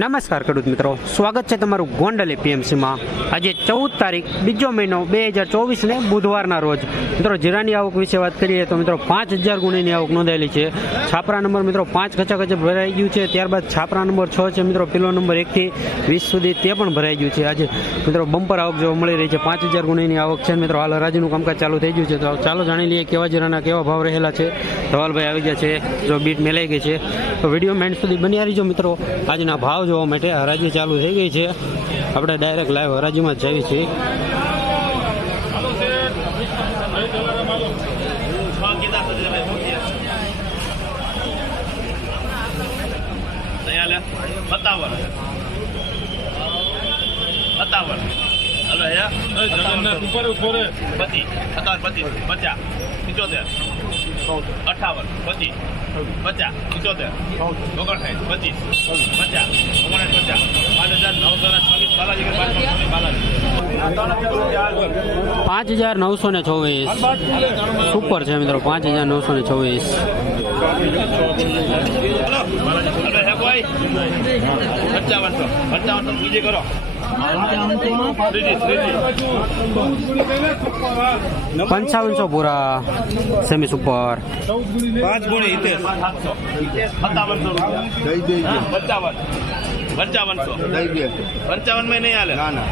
નમસ્કાર ખેડૂત મિત્રો. સ્વાગત છે તમારું ગોંડલ એપીએમસીમાં આજે ચૌદ તારીખ, બીજો મહિનો બે હજાર ચોવીસને બુધવારના રોજ. મિત્રો, જીરાની આવક વિશે વાત કરીએ તો મિત્રો પાંચ હજાર ગુણીની આવક નોંધાયેલી છે. છાપરા નંબર મિત્રો પાંચ કચા કચે ભરાઈ ગયું છે. ત્યારબાદ છાપરા નંબર છ છે મિત્રો પેલો નંબર એકથી વીસ સુધી તે પણ ભરાઈ ગયું છે. આજે મિત્રો બમ્પર આવક જોવા મળી રહી છે. પાંચ હજાર ગુણીની આવક છે મિત્રો હાલ હરાજીનું કામકાજ ચાલુ થઈ ગયું છે. તો ચાલો જાણી લઈએ કેવા જીરાના કેવા ભાવ રહેલા છે. ધવાલભાઈ આવી ગયા છે. જો બીટ મેલાઈ ગઈ છે. તો વીડિયો મેન્ડ સુધી બન્યા રહીજો મિત્રો. આજના ભાવ જોવા માટે હરાજી ચાલુ થઈ ગઈ છે. આપણે ડાયરેક્ટ લાઈવ હરાજીમાં જઈએ છીએ. સત્તાવન સત્તાવન હલો હે પચીસ સત્તાવન પચીસ પચાસ પિચોતેર. અઠાવન. પચીસ પચાસ પિચોતેર. ઓગણસાઠ. પચીસ. પચાસ ઓગણસાઠ પચાસ પાંચ હજાર નવસો ને છવ્વીસ. બાલાજી બાલાજી. પાંચ હજાર નવસો ને ચોવીસ સુપર છે મિત્રો પાંચ હજાર નવસો ને ચોવીસ હે પંચાવનસો. પંચાવનસો બીજી કરો. પંચાવનસો પૂરા સેમી સુપર. પાંચ ગુણી હિતેશ. સાતસો સત્તાવનસો પંચાવન પંચાવનસો. પંચાવનમાં નહીં હાલે. ના ના.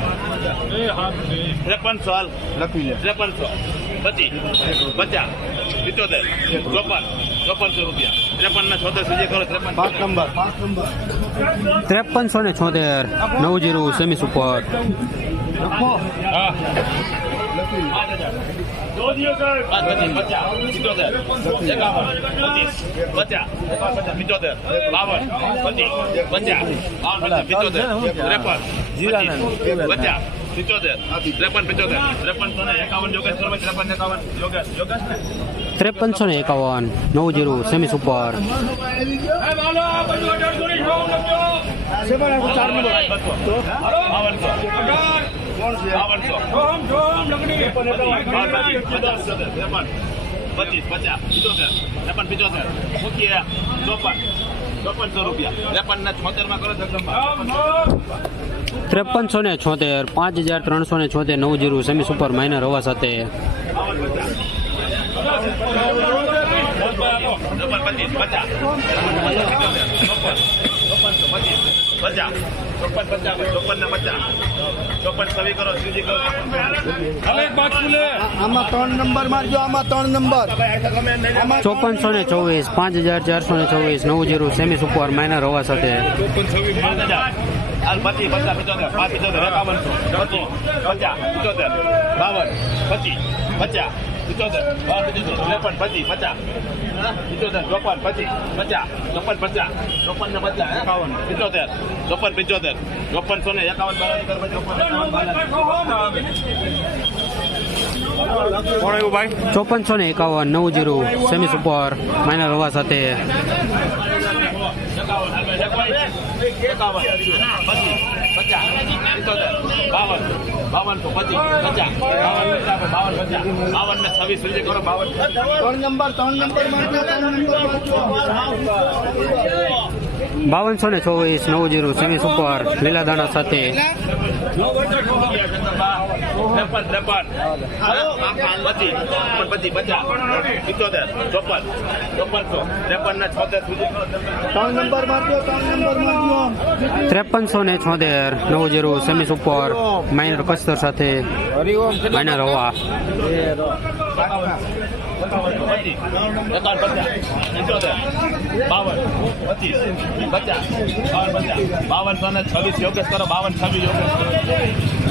ત્રેપનસો હાલ. લખી લે. ત્રેપનસો. પચીસ. પચાસ. પિત્તોતેર. ચોપન. ચોપનસો રૂપિયા. ત્રેપન ના છોતેર સુધી કરો ત્રેપન. પાંચ નંબર. ત્રેપનસો ને છોતેર. નવ જીરું સેમી સુપર પચાસ પાંચ પચીસ ત્રેપન સો એકાવન યોગેશ કરવાય ત્રેપન એકાવન. યોગેશ યોગેશ ત્રેપનસો ને એકાવન. નવ જીરો સેમી સુપર. પચીસ. પચાસ પિત્તોતેર ત્રેપન પિત્તોતેર મૂકીએ. ચોપન. ત્રેપન ને ત્રેપનસો ને છોતેર, પાંચ હજાર ત્રણસો ને છોતેર, નવ જીરો, સેમી સુપર, માઇનર, હોવા સાથે. ચોપન પચીસ પચાસ પચાસ ચોપન પચાસ ચોપન ને પચાસ ચોપન સવી કરો ત્રીજી કરો આમાં ત્રણ નંબર. મારજો આમાં ત્રણ નંબર ચોપનસો ને ચોવીસ પાંચ હજાર ચારસો ને ચોવીસ નવ જીરો સેમી સુપર માઇનર હોવા સાથે. પાંચ હજાર હાલ પચીસ પચાસ પાંચ એકાવનસો પચીસ પચાસ બાવન પચીસ પચાસ પિત્તોતેર ત્રેપન પચીસ પચાસ. પિત્તોતેર ચોપન પચીસ પચાસ. ચોપન પચાસ. ચોપન ને પચાસ એકાવન. પિત્તોતેર ચોપન પિત્તોતેર ને એકાવન ચોપન. એકાવન આવ્યું ભાઈ? ચોપનસો ને એકાવન નવ જીરો સેમી સુપર માઇનર હોવા સાથે. એકાવન. એકાવન પચીસ પચાસ પિત્તોતેર બાવન બાવનસો પચીસ પચાસ બાવન બાવન પચાસ બાવન ને છવ્વીસ કરો બાવન ત્રણ નંબર ત્રણ નંબર બાવનસો ને ચોવીસ નવ જીરો સેમી સુપર લીલા દાણા સાથે. ત્રેપનસો ને છોતેર નવ જીરો સેમી સુપર માઇનર કસ્તર સાથે. માઇનર હવા. એકાવન પચાસ પંચોતેર બાવન પચીસ પચાસ બાવન પચાસ બાવન સો છવ્વીસ યોગેશ કરો બાવન છવ્વીસ યોગેશ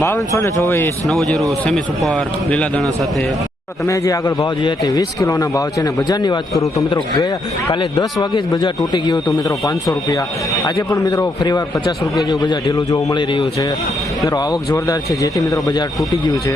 બાવનસો ને ચોવીસ, નવ જીરો સેમી સુપર, લીલા દાણા સાથે. તમે જે આગળ ભાવ જોઈએ તે વીસ કિલોના ભાવ છે અને બજારની વાત કરું તો મિત્રો ગયા કાલે દસ વાગે જ બજાર તૂટી ગયું હતું મિત્રો પાંચસો રૂપિયા. આજે પણ મિત્રો ફરીવાર પચાસ રૂપિયા જેવું બજાર ઢીલું જોવા મળી રહ્યું છે. મિત્રો, આવક જોરદાર છે, જેથી મિત્રો બજાર તૂટી ગયું છે.